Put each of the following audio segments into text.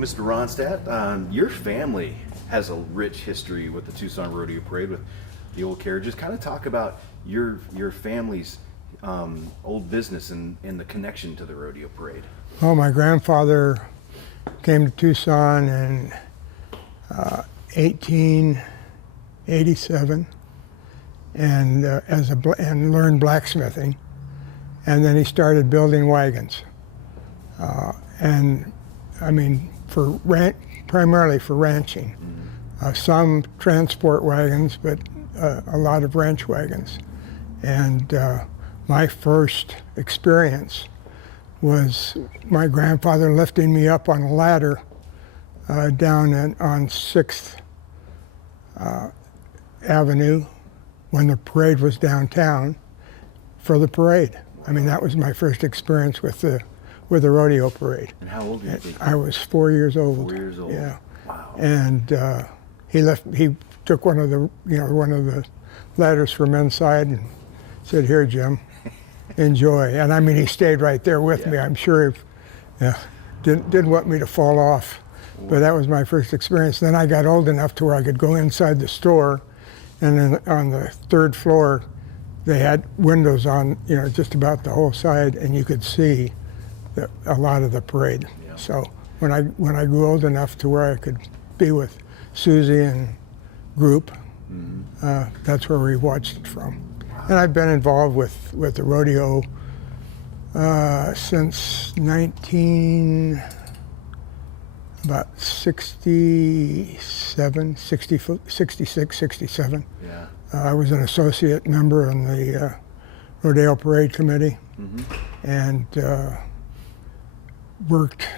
Well, Mr. Ronstadt, your family has a rich history with the Tucson Rodeo Parade, with the old carriages. Kind of talk about your family's old business and the connection to the rodeo parade. Well, my grandfather came to Tucson in 1887 and and learned blacksmithing, and then he started building wagons. And I mean, primarily for ranching. Some transport wagons, but a lot of ranch wagons. And my first experience was my grandfather lifting me up on a ladder down on 6th Avenue when the parade was downtown for the parade. I mean, that was my first experience with the rodeo parade. And how old were you? I was 4 years old. 4 years old. Yeah. Wow. And he took one of the ladders from inside and said, "Here, Jim, enjoy." And I mean, he stayed right there with me. I'm sure didn't want me to fall off. But that was my first experience. Then I got old enough to where I could go inside the store, and then on the 3rd floor, they had windows on, just about the whole side, and you could see a lot of the parade. Yeah. So when I grew old enough to where I could be with Susie and group, that's where we watched it from. Wow. And I've been involved with the rodeo since 66, 67. Yeah. I was an associate member on the Rodeo Parade Committee, and worked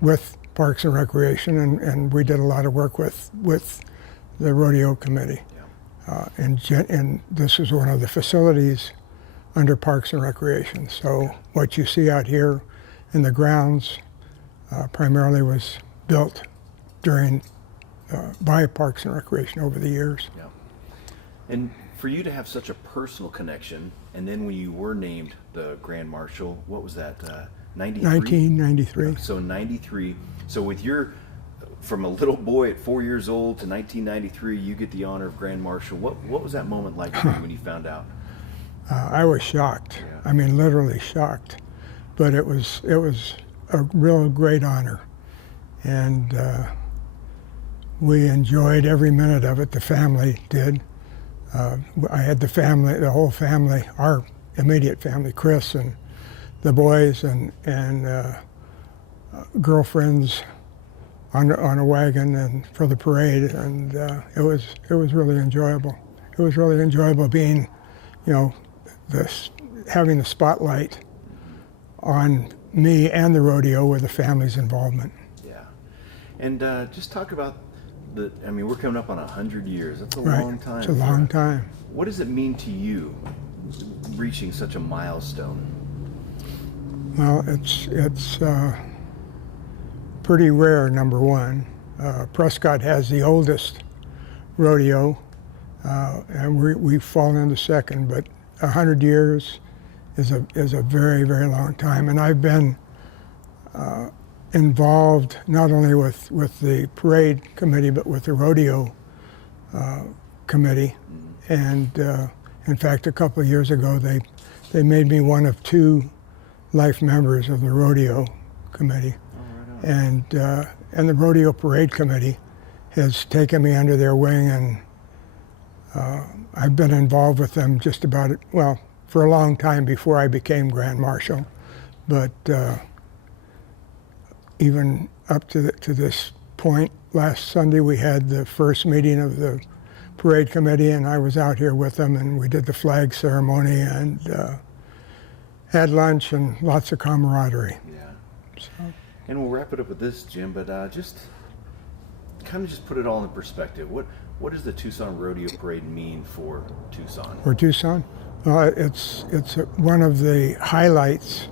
with Parks and Recreation, and we did a lot of work with the Rodeo Committee. Yeah. And this was one of the facilities under Parks and Recreation. So what you see out here in the grounds primarily was built by Parks and Recreation over the years. Yeah. And for you to have such a personal connection, and then when you were named the Grand Marshal, what was that, 93? 1993. So 93. So with from a little boy at 4 years old to 1993, you get the honor of Grand Marshal. What was that moment like for you when you found out? I was shocked. Yeah. I mean, literally shocked. But it was a real great honor, and we enjoyed every minute of it. The family did. I had the whole family, our immediate family, Chris and the boys and girlfriends on a wagon and for the parade, and it was really enjoyable. It was really enjoyable being, having the spotlight on me and the rodeo with the family's involvement. Yeah, and just talk about we're coming up on 100 years. That's a Right. long time. It's a long time. What does it mean to you, reaching such a milestone? Well, it's pretty rare, number one. Prescott has the oldest rodeo, and we've fallen into second, but 100 years is a very, very long time. And I've been involved not only with the parade committee, but with the rodeo committee. And in fact, a couple of years ago, they made me one of 2 life members of the rodeo committee. Oh, right on. And the rodeo parade committee has taken me under their wing, and I've been involved with them just about for a long time before I became Grand Marshal. But even up to this point, last Sunday we had the first meeting of the parade committee, and I was out here with them, and we did the flag ceremony and had lunch and lots of camaraderie. Yeah. So, And we'll wrap it up with this, Jim, but just put it all in perspective. What does the Tucson Rodeo Parade mean for Tucson? for Tucson, it's one of the highlights,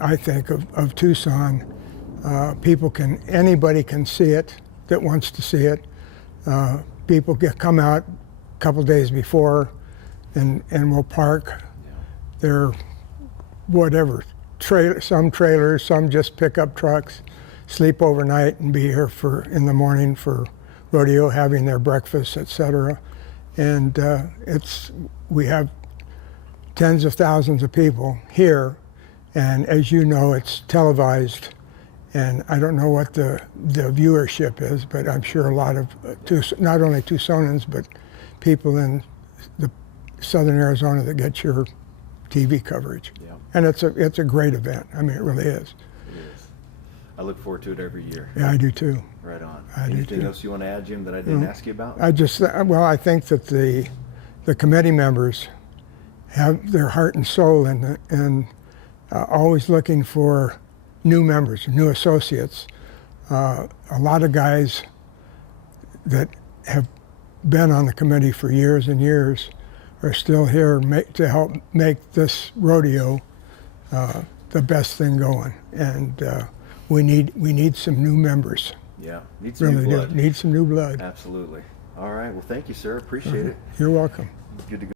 I think, of Tucson. Anybody can see it that wants to see it. People come out a couple days before and will park their whatever, some trailers, some just pickup trucks, sleep overnight and be here in the morning for rodeo, having their breakfast, etc. And we have tens of thousands of people here, and as you know, it's televised. And I don't know what the viewership is, but I'm sure a lot of not only Tucsonans, but people in the southern Arizona that get your TV coverage. Yeah. And it's a great event. I mean, it really is. It is. I look forward to it every year. Yeah, I do too. Right on. I do Anything too. else you want to add, Jim, that I didn't ask you about? I think that the committee members have their heart and soul in always looking for new members, new associates. A lot of guys that have been on the committee for years and years are still here to help make this rodeo the best thing going. And we need some new members. Yeah, need some new blood. Need some new blood. Absolutely. All right. Well, thank you, sir. Appreciate it. You're welcome. Good to go.